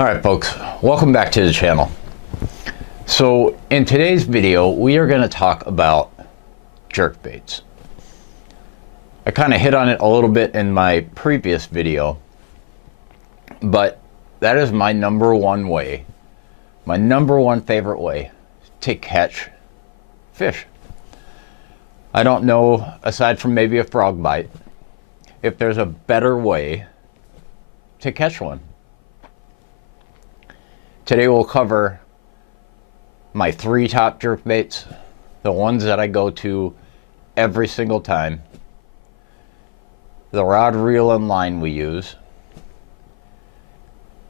Alright folks, welcome back to the channel. So in today's video we are going to talk about jerkbaits. I kind of hit on it a little bit in my previous video, but that is my number one way, my number one favorite way to catch fish. I don't know, aside from maybe a frog bite, if there's a better way to catch one. Today we'll cover my 3 top jerkbaits, the ones that I go to every single time, the rod, reel, and line we use,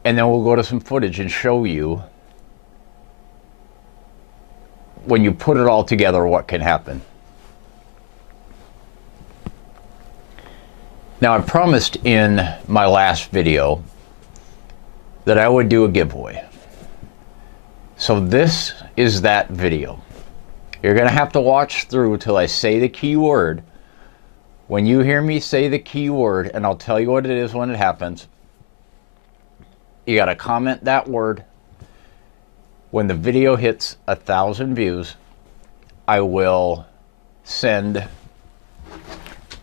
and then we'll go to some footage and show you when you put it all together what can happen. Now I promised in my last video that I would do a giveaway. So this is that video. You're going to have to watch through till I say the key word. When you hear me say the key word, and I'll tell you what it is when it happens, you got to comment that word. When the video hits 1,000 views, I will send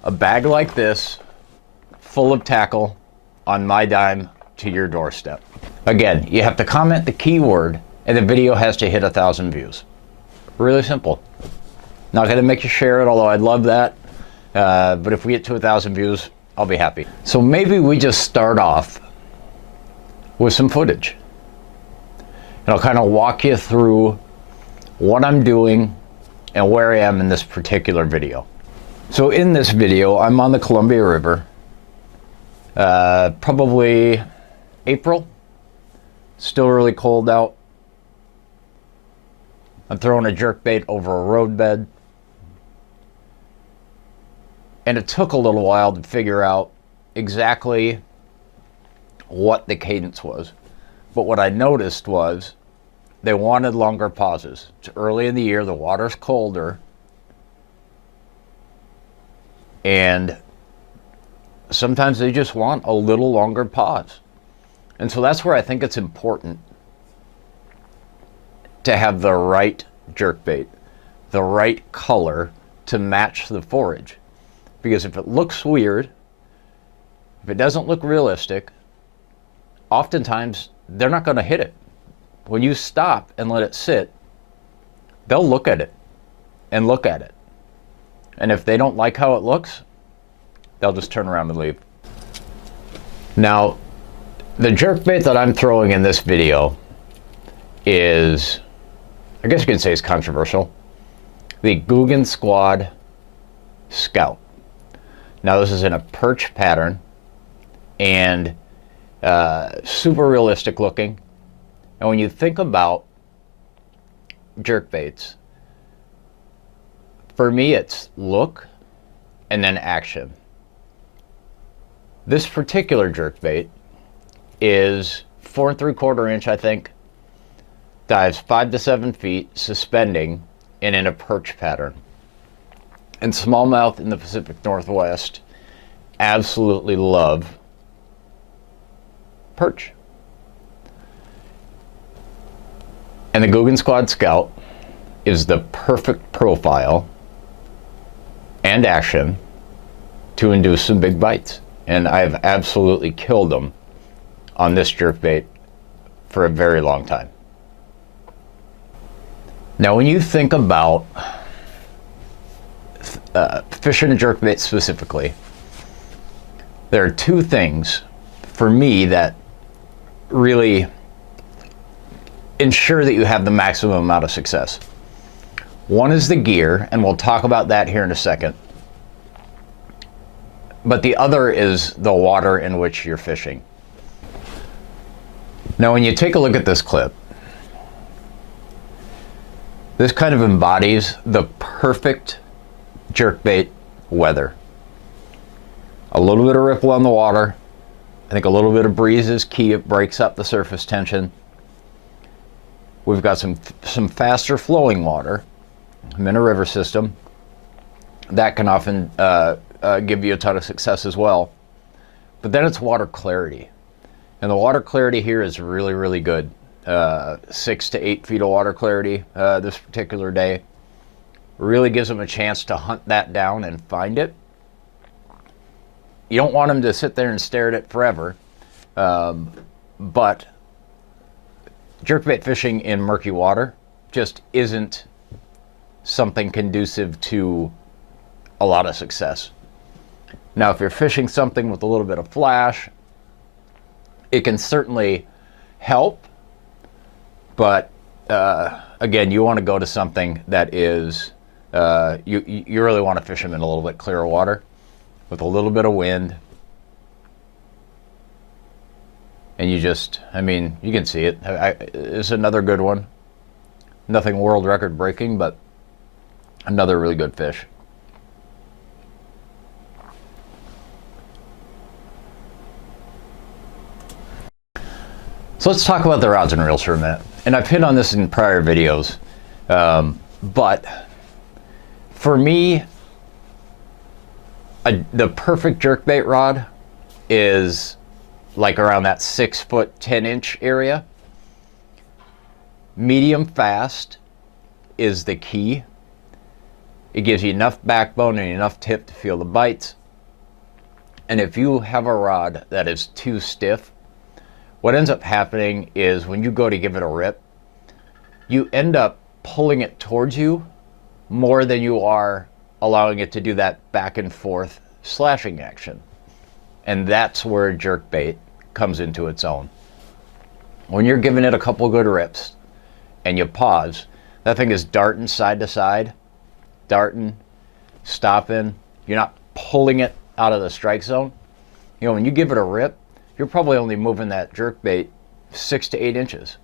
a bag like this full of tackle on my dime to your doorstep. Again, you have to comment the keyword and the video has to hit 1,000 views. Really simple. Not going to make you share it, although I'd love that. But if we get to 1,000 views, I'll be happy. So maybe we just start off with some footage. And I'll kind of walk you through what I'm doing and where I am in this particular video. So in this video, I'm on the Columbia River. Probably April. Still really cold out. I'm throwing a jerkbait over a roadbed. And it took a little while to figure out exactly what the cadence was. But what I noticed was they wanted longer pauses. It's early in the year, the water's colder. And sometimes they just want a little longer pause. And so that's where I think it's important to have the right jerkbait, the right color to match the forage. Because if it looks weird, if it doesn't look realistic, oftentimes they're not going to hit it. When you stop and let it sit, they'll look at it and look at it. And if they don't like how it looks, they'll just turn around and leave. Now, the jerkbait that I'm throwing in this video is, I guess you can say it's controversial, the Googan Squad Scout. Now this is in a perch pattern and super realistic looking. And when you think about jerkbaits, for me it's look and then action. This particular jerkbait is 4 3/4 inch, I think, dives 5 to 7 feet, suspending, and in a perch pattern. And smallmouth in the Pacific Northwest absolutely love perch. And the Googan Squad Scout is the perfect profile and action to induce some big bites. And I've absolutely killed them on this jerkbait for a very long time. Now when you think about fishing a jerkbait specifically, there are 2 things for me that really ensure that you have the maximum amount of success. One is the gear, and we'll talk about that here in a second. But the other is the water in which you're fishing. Now when you take a look at this clip, this kind of embodies the perfect jerkbait weather. A little bit of ripple on the water. I think a little bit of breeze is key. It breaks up the surface tension. We've got some faster flowing water. I'm in a river system. That can often give you a ton of success as well. But then it's water clarity. And the water clarity here is really, really good. 6 to 8 feet of water clarity this particular day. Really gives them a chance to hunt that down and find it. You don't want them to sit there and stare at it forever. But jerkbait fishing in murky water just isn't something conducive to a lot of success. Now, if you're fishing something with a little bit of flash, it can certainly help, but again, you want to go to something that is, you really want to fish them in a little bit clearer water with a little bit of wind. And you just, I mean, you can see it. It's another good one. Nothing world record breaking, but another really good fish. So let's talk about the rods and reels for a minute. And I've hit on this in prior videos, but for me, the perfect jerkbait rod is like around that 6 foot 10 inch area. Medium fast is the key. It gives you enough backbone and enough tip to feel the bites. And if you have a rod that is too stiff, what ends up happening is when you go to give it a rip, you end up pulling it towards you more than you are allowing it to do that back and forth slashing action. And that's where jerkbait comes into its own. When you're giving it a couple good rips and you pause, that thing is darting side to side, darting, stopping. You're not pulling it out of the strike zone. You know, when you give it a rip, you're probably only moving that jerkbait 6 to 8 inches.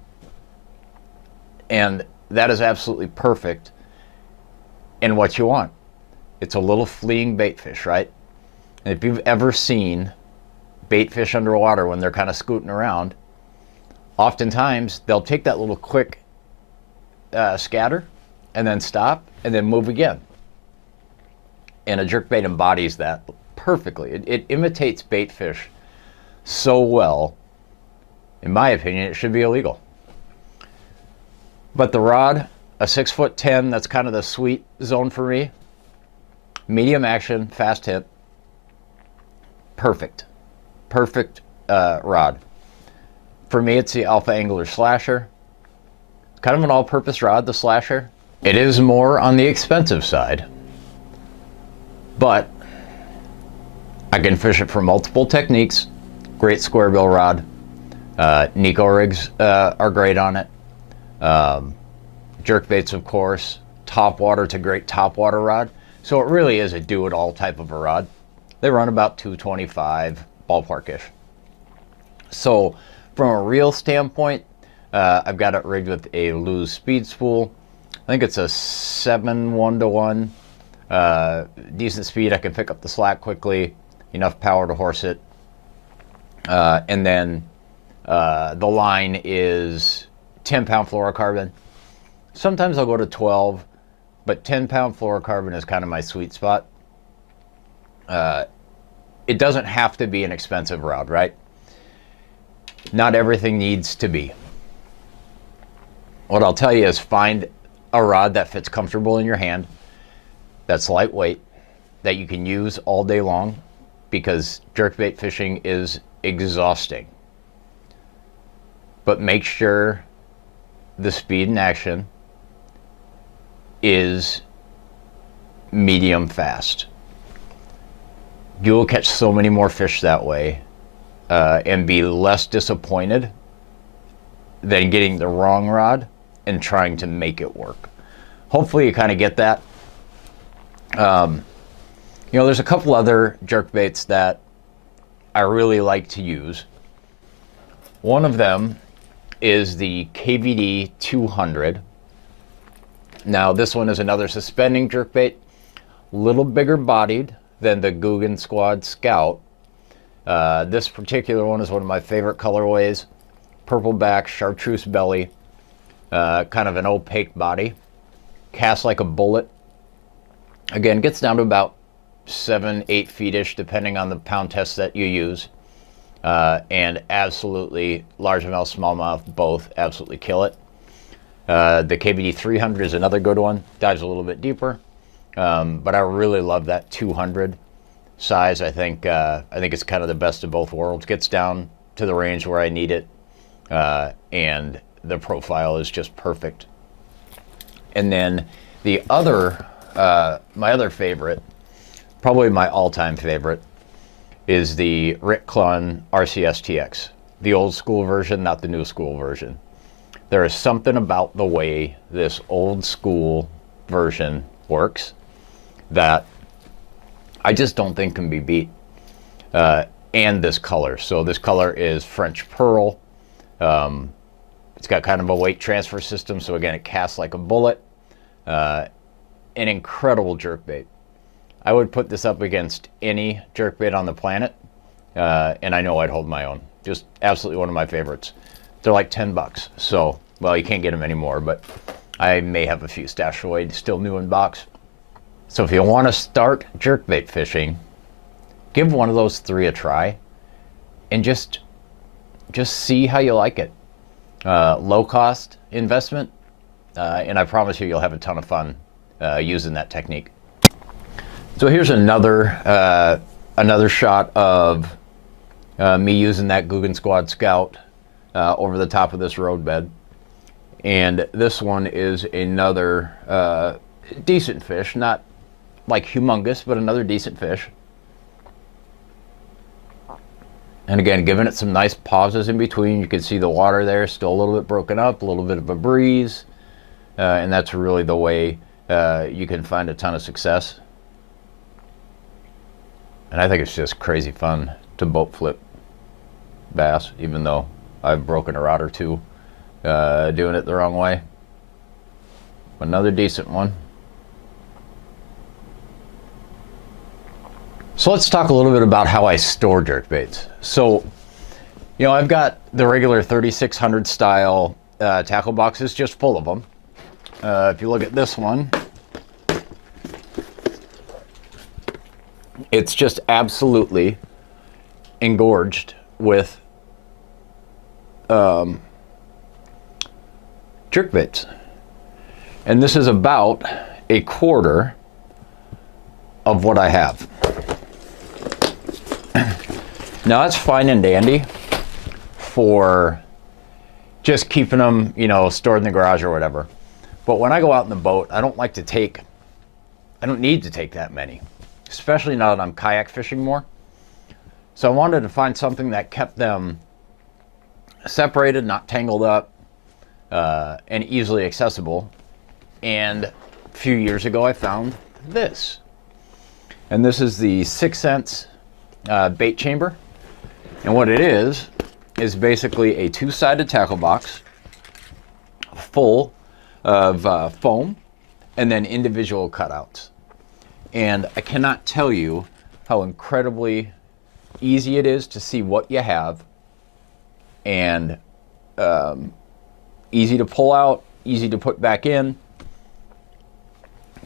And that is absolutely perfect in what you want. It's a little fleeing bait fish, right? And if you've ever seen bait fish underwater when they're kind of scooting around, oftentimes they'll take that little quick scatter and then stop and then move again. And a jerkbait embodies that perfectly. It imitates bait fish so well, in my opinion, it should be illegal. But the rod, a 6 foot 10, that's kind of the sweet zone for me. Medium action, fast hit. Perfect. Perfect rod. For me, it's the Alpha Angler Slasher. Kind of an all-purpose rod, the Slasher. It is more on the expensive side, but I can fish it for multiple techniques. Great square bill rod. Nico rigs are great on it. Jerkbaits, of course. Topwater, it's a great topwater rod. So it really is a do-it-all type of a rod. They run about $225 ballparkish. So from a reel standpoint, I've got it rigged with a Lew's speed spool. I think it's a 7 1-to-1. Decent speed. I can pick up the slack quickly. Enough power to horse it. And then the line is 10-pound fluorocarbon. Sometimes I'll go to 12, but 10-pound fluorocarbon is kind of my sweet spot. It doesn't have to be an expensive rod, right? Not everything needs to be. What I'll tell you is find a rod that fits comfortable in your hand, that's lightweight, that you can use all day long, because jerkbait fishing is exhausting. But make sure the speed and action is medium fast. You will catch so many more fish that way and be less disappointed than getting the wrong rod and trying to make it work. Hopefully you kind of get that. You know, there's a couple other jerkbaits that I really like to use. One of them is the KVD 200. Now this one is another suspending jerkbait, a little bigger bodied than the Googan Squad Scout. This particular one is one of my favorite colorways. Purple back, chartreuse belly, kind of an opaque body. Casts like a bullet. Again, gets down to about 7-8 feet-ish, depending on the pound test that you use. and absolutely largemouth, smallmouth, both absolutely kill it. The KBD 300 is another good one, dives a little bit deeper, but I really love that 200 size. I think it's kind of the best of both worlds. Gets down to the range where I need it, and the profile is just perfect. And then the other, my other favorite, probably my all-time favorite, is the Rick Clunn RCS TX, the old school version, not the new school version. There is something about the way this old school version works that I just don't think can be beat. And this color. So this color is French Pearl. It's got kind of a weight transfer system. So again, it casts like a bullet. An incredible jerkbait. I would put this up against any jerkbait on the planet. And I know I'd hold my own. Just absolutely one of my favorites. They're like $10. So, well, you can't get them anymore, but I may have a few stashed away, still new in box. So if you want to start jerkbait fishing, give one of those 3 a try and just see how you like it. Low cost investment, and I promise you, you'll have a ton of fun using that technique. So here's another shot of me using that Googan Squad Scout over the top of this roadbed. And this one is another decent fish, not like humongous, but another decent fish. And again, giving it some nice pauses in between. You can see the water there, still a little bit broken up, a little bit of a breeze. And that's really the way you can find a ton of success. And I think it's just crazy fun to boat flip bass, even though I've broken a rod or two doing it the wrong way. Another decent one. So let's talk a little bit about how I store jerkbaits. So, you know, I've got the regular 3600 style tackle boxes, just full of them. If you look at this one, it's just absolutely engorged with jerkbaits. And this is about a quarter of what I have. Now that's fine and dandy for just keeping them, you know, stored in the garage or whatever. But when I go out in the boat, I don't need to take that many, especially now that I'm kayak fishing more. So I wanted to find something that kept them separated, not tangled up, and easily accessible. And a few years ago, I found this. And this is the 6 cents bait chamber. And what it is basically a 2-sided tackle box full of foam and then individual cutouts. And I cannot tell you how incredibly easy it is to see what you have, and easy to pull out, easy to put back in.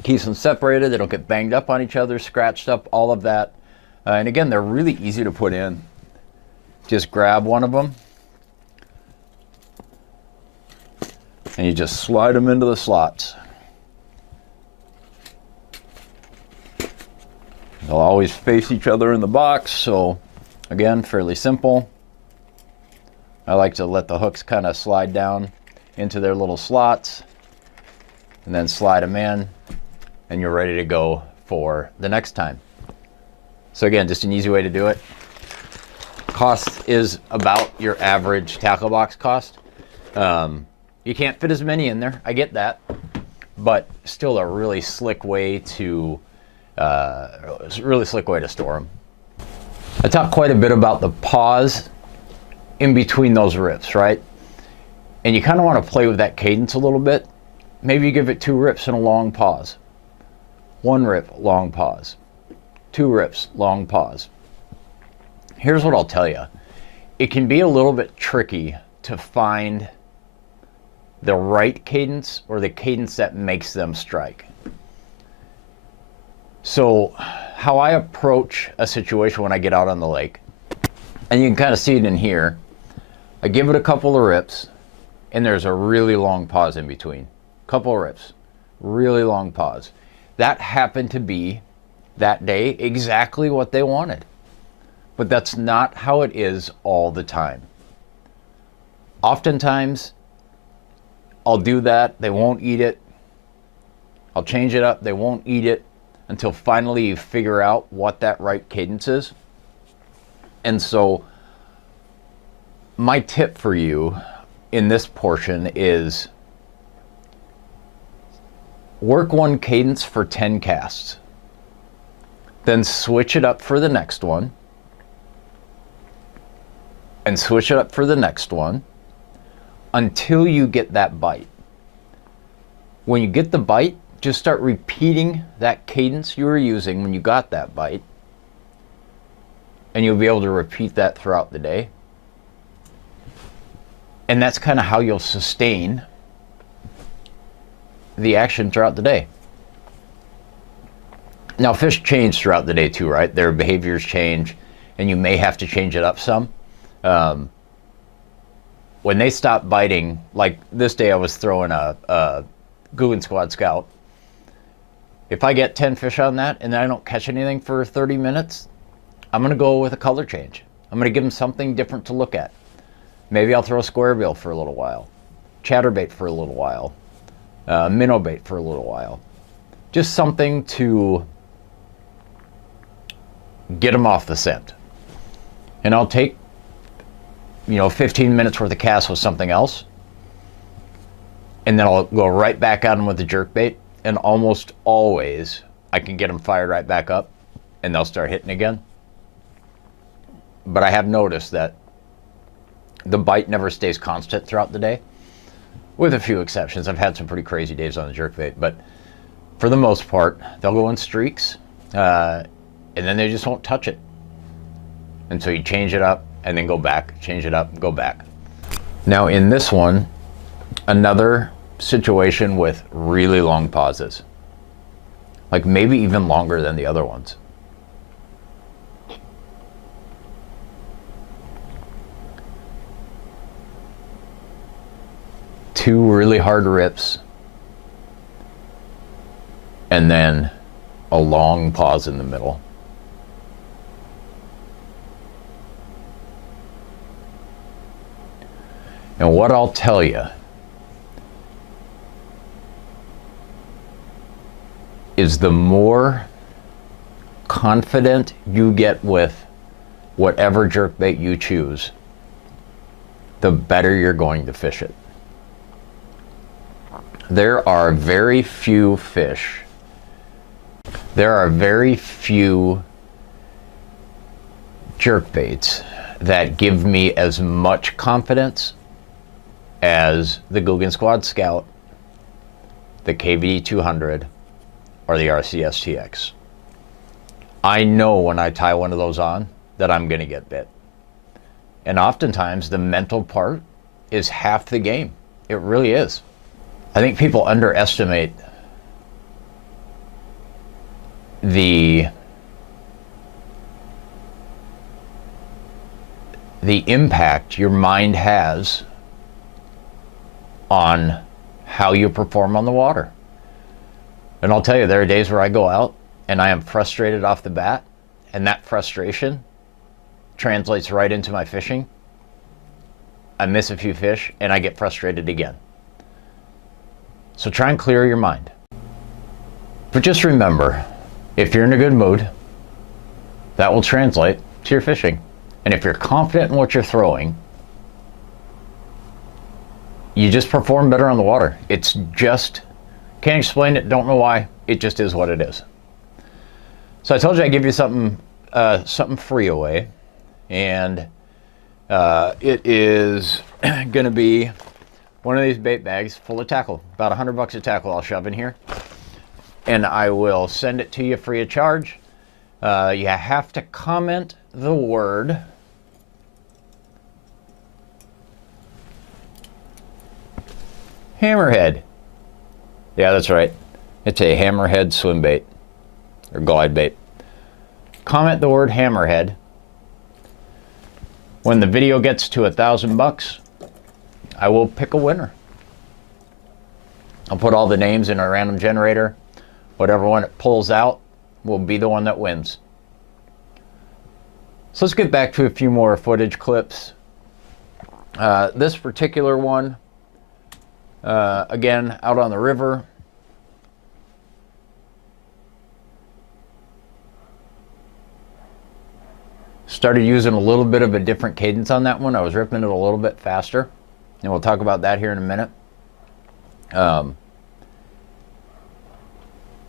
Keeps them separated, they don't get banged up on each other, scratched up, all of that. And again, they're really easy to put in. Just grab one of them and you just slide them into the slots. They'll always face each other in the box, so again, fairly simple. I like to let the hooks kind of slide down into their little slots and then slide them in, and you're ready to go for the next time. So again, just an easy way to do it. Cost is about your average tackle box cost. You can't fit as many in there, I get that, but still a really slick way to store them. I talked quite a bit about the pause in between those rips, right? And you kind of want to play with that cadence a little bit. Maybe you give it 2 rips and a long pause. 1 rip, long pause. 2 rips, long pause. Here's what I'll tell you. It can be a little bit tricky to find the right cadence, or the cadence that makes them strike. So how I approach a situation when I get out on the lake And you can kind of see it in here. I give it a couple of rips, and there's a really long pause in between. Couple of rips, really long pause. That happened to be, that day, exactly what they wanted. But that's not how it is all the time. Oftentimes, I'll do that, they won't eat it. I'll change it up, they won't eat it, until finally you figure out what that right cadence is. And so, my tip for you in this portion is work one cadence for 10 casts. Then switch it up for the next one. And switch it up for the next one until you get that bite. When you get the bite, just start repeating that cadence you were using when you got that bite. And you'll be able to repeat that throughout the day. And that's kind of how you'll sustain the action throughout the day. Now, fish change throughout the day too, right? Their behaviors change, and you may have to change it up some. When they stop biting, like this day I was throwing a Googan Squad Scout. If I get 10 fish on that and I don't catch anything for 30 minutes, I'm going to go with a color change. I'm going to give them something different to look at. Maybe I'll throw a square bill for a little while, chatterbait for a little while, minnow bait for a little while. Just something to get them off the scent. And I'll take, 15 minutes worth of cast with something else. And then I'll go right back at them with the jerkbait. And almost always I can get them fired right back up and they'll start hitting again. But I have noticed that the bite never stays constant throughout the day, with a few exceptions. I've had some pretty crazy days on the jerkbait, but for the most part, they'll go in streaks, and then they just won't touch it. And so you change it up and then go back, change it up and go back. Now in this one, another situation with really long pauses, like maybe even longer than the other ones. Two really hard rips, and then a long pause in the middle. And what I'll tell you is the more confident you get with whatever jerkbait you choose, the better you're going to fish it. There are very few fish. There are very few jerkbaits that give me as much confidence as the Googan Squad Scout, the KVD 200, or the RCSTX. I know when I tie one of those on that I'm going to get bit. And oftentimes the mental part is half the game. It really is. I think people underestimate the impact your mind has on how you perform on the water. And I'll tell you, there are days where I go out and I am frustrated off the bat, and that frustration translates right into my fishing. I miss a few fish and I get frustrated again. So try and clear your mind. But just remember, if you're in a good mood, that will translate to your fishing. And if you're confident in what you're throwing, you just perform better on the water. It's just, can't explain it, don't know why, it just is what it is. So I told you I'd give you something free away, and it is gonna be one of these bait bags full of tackle, about $100 a tackle I'll shove in here, and I will send it to you free of charge. You have to comment the word hammerhead. Yeah, that's right. It's a hammerhead swim bait or glide bait. Comment the word hammerhead, When the video gets to $1,000, I will pick a winner. I'll put all the names in a random generator. Whatever one it pulls out will be the one that wins. So let's get back to a few more footage clips. This particular one, again, out on the river. Started using a little bit of a different cadence on that one. I was ripping it a little bit faster, and we'll talk about that here in a minute.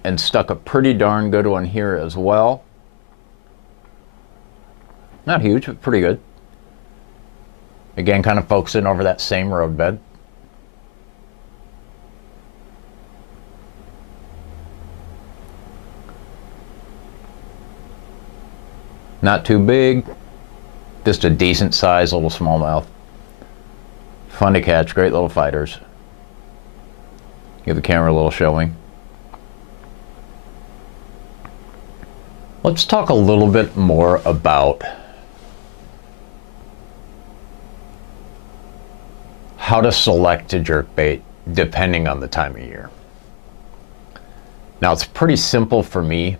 And stuck a pretty darn good one here as well. Not huge, but pretty good. Again, kind of focusing over that same roadbed. Not too big, just a decent size little smallmouth. Fun to catch, great little fighters. Give the camera a little showing. Let's talk a little bit more about how to select a jerkbait depending on the time of year. Now, it's pretty simple for me,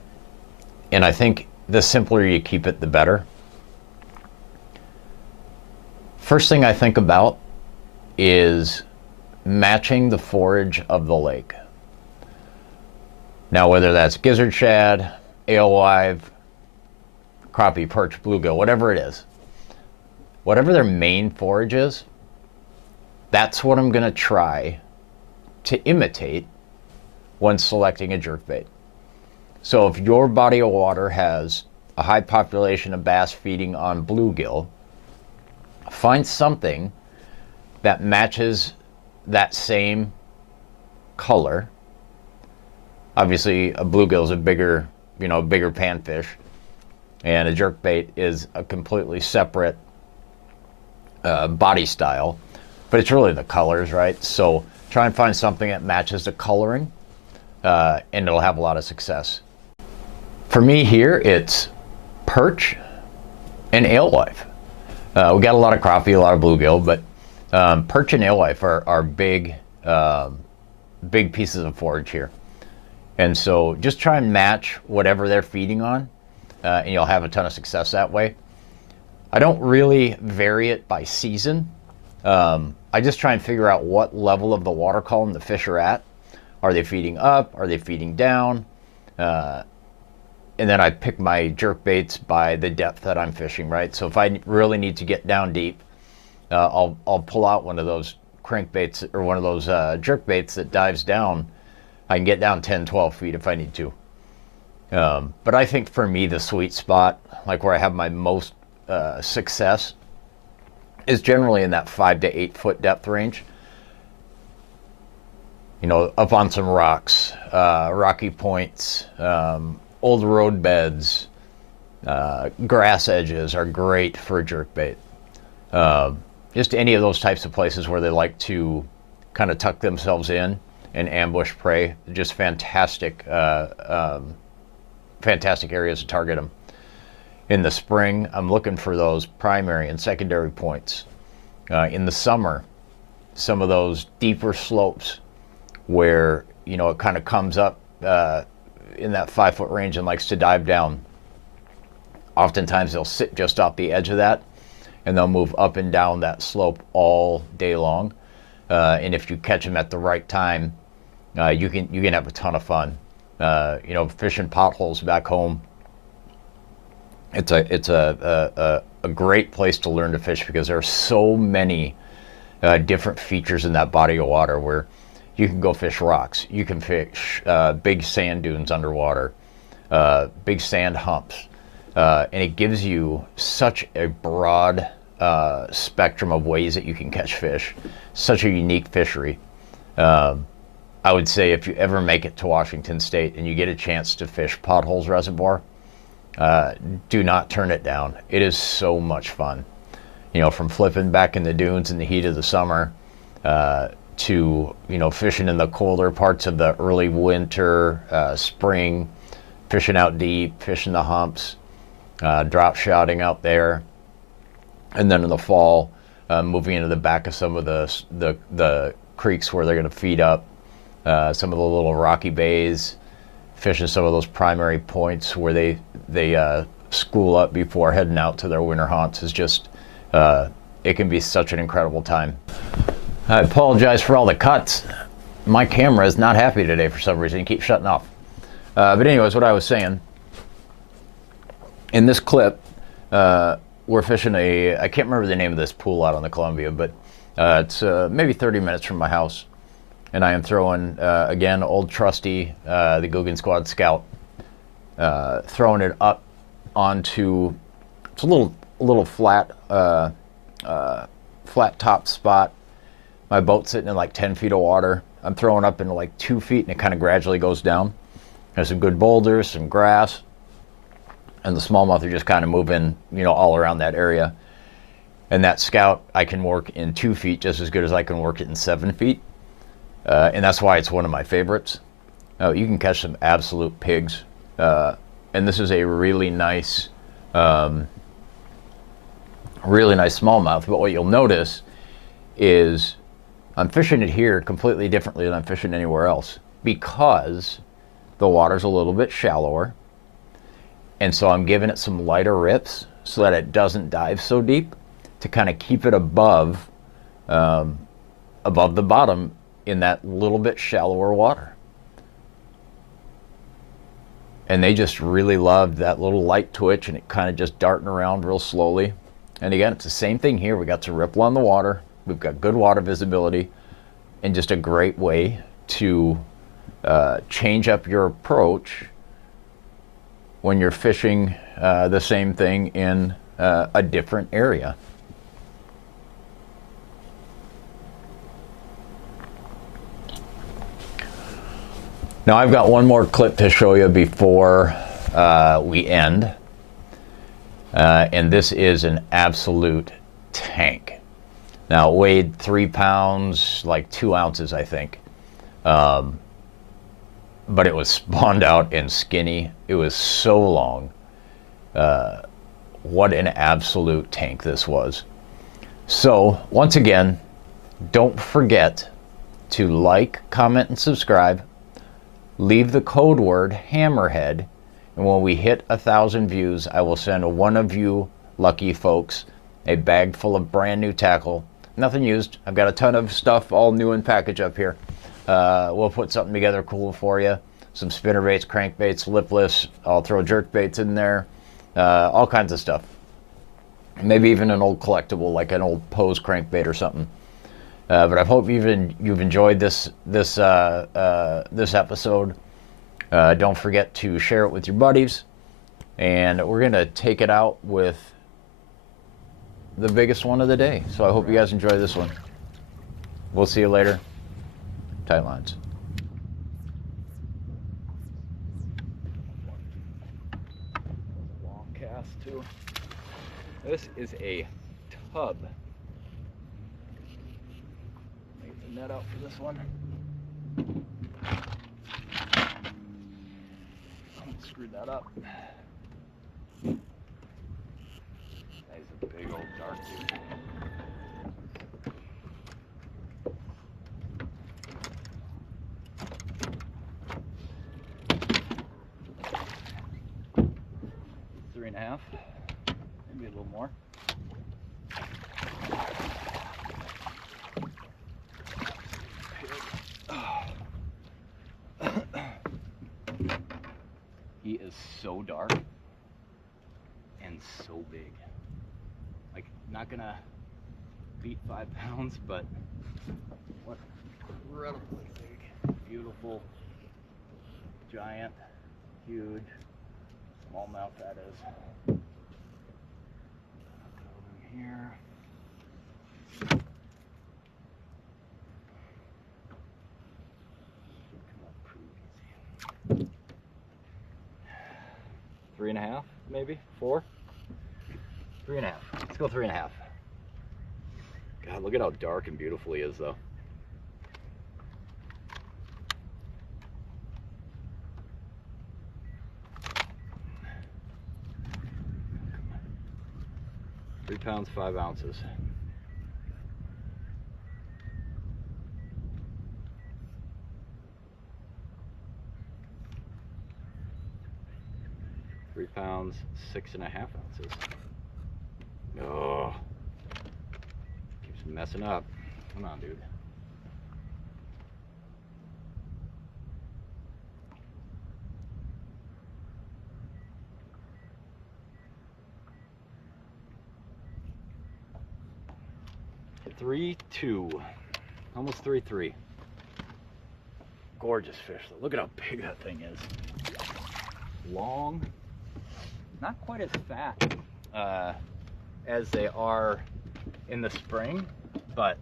and I think the simpler you keep it, the better. First thing I think about is matching the forage of the lake. Now, whether that's gizzard shad, alewife, crappie, perch, bluegill, whatever it is, whatever their main forage is, that's what I'm going to try to imitate when selecting a jerkbait. So if your body of water has a high population of bass feeding on bluegill, find something that matches that same color. Obviously, a bluegill is a bigger, bigger panfish, and a jerkbait is a completely separate body style, but it's really the colors, right? So try and find something that matches the coloring, and it'll have a lot of success. For me here, it's perch and alewife. We got a lot of crappie, a lot of bluegill, but perch and alewife are big, big pieces of forage here. And so just try and match whatever they're feeding on, and you'll have a ton of success that way. I don't really vary it by season. I just try and figure out what level of the water column the fish are at. Are they feeding up? Are they feeding down? And then I pick my jerkbaits by the depth that I'm fishing, right? So if I really need to get down deep, I'll pull out one of those crankbaits or one of those jerkbaits that dives down. I can get down 10, 12 feet if I need to. But I think for me, the sweet spot, like where I have my most success, is generally in that 5 to 8 foot depth range. Up on some rocks, rocky points, old road beds, grass edges are great for a jerkbait. Just any of those types of places where they like to kind of tuck themselves in and ambush prey, just fantastic, fantastic areas to target them. In the spring, I'm looking for those primary and secondary points. In the summer, some of those deeper slopes where, it kind of comes up in that 5 foot range and likes to dive down. Oftentimes they'll sit just off the edge of that, and they'll move up and down that slope all day long. And if you catch them at the right time, you can have a ton of fun. Fishing potholes back home, it's a great place to learn to fish because there are so many different features in that body of water where you can go fish rocks, you can fish big sand dunes underwater, big sand humps, and it gives you such a broad spectrum of ways that you can catch fish. Such a unique fishery. I would say if you ever make it to Washington State and you get a chance to fish Potholes Reservoir, do not turn it down. It is so much fun. From flipping back in the dunes in the heat of the summer, to fishing in the colder parts of the early winter, spring, fishing out deep, fishing the humps, drop shotting out there. And then in the fall, moving into the back of some of the creeks where they're going to feed up, some of the little rocky bays, fishing some of those primary points where they school up before heading out to their winter haunts is just, it can be such an incredible time. I apologize for all the cuts. My camera is not happy today for some reason. It keeps shutting off. But anyways, what I was saying, in this clip, we're fishing I can't remember the name of this pool out on the Columbia, but it's maybe 30 minutes from my house. And I am throwing, again, old trusty, the Googan Squad Scout, throwing it up onto, it's a little flat, flat top spot. My boat's sitting in like 10 feet of water. I'm throwing up into like 2 feet and it kind of gradually goes down. There's some good boulders, some grass, and the smallmouth are just kind of moving, you know, all around that area. And that Scout, I can work in 2 feet just as good as I can work it in 7 feet. And that's why it's one of my favorites. You can catch some absolute pigs. And this is a really nice smallmouth. But what you'll notice is I'm fishing it here completely differently than I'm fishing anywhere else because the water's a little bit shallower. And so I'm giving it some lighter rips so that it doesn't dive so deep to kind of keep it above the bottom in that little bit shallower water. And they just really loved that little light twitch and it kind of just darting around real slowly. And again, it's the same thing here. We got some ripple on the water. We've got good water visibility and just a great way to change up your approach when you're fishing the same thing in a different area. Now I've got one more clip to show you before we end. And this is an absolute tank. Now it weighed 3 pounds, like 2 ounces, I think. But it was spawned out and skinny. It was so long. What an absolute tank this was. So once again, don't forget to like, comment, and subscribe. Leave the code word hammerhead, and when we hit 1,000 views, I will send one of you lucky folks a bag full of brand new tackle. Nothing used. I've got a ton of stuff all new in package up here. We'll put something together cool for you. Some spinnerbaits, crankbaits, lipless. I'll throw jerkbaits in there. All kinds of stuff. Maybe even an old collectible like an old Pose crankbait or something. But I hope you've enjoyed this episode. Don't forget to share it with your buddies, and we're gonna take it out with the biggest one of the day. So I hope you guys enjoy this one. We'll see you later. Tight lines. Long cast too. This is a tub. Net out for this one. Screwed that up. That is a big old dark dude. Three and a half, maybe a little more. He is so dark and so big. Like, not gonna beat 5 pounds, but what incredibly big. Beautiful, giant, huge, smallmouth that is. Over here. Three and a half, maybe 4. 3.5. Let's go 3.5. God, look at how dark and beautiful he is, though. 3 pounds, 5 ounces. Three pounds, 6.5 ounces. Oh, keeps messing up. Come on, dude. $3.2, almost $3.3. Gorgeous fish though. Look at how big that thing is. Long, not quite as fat as they are in the spring, but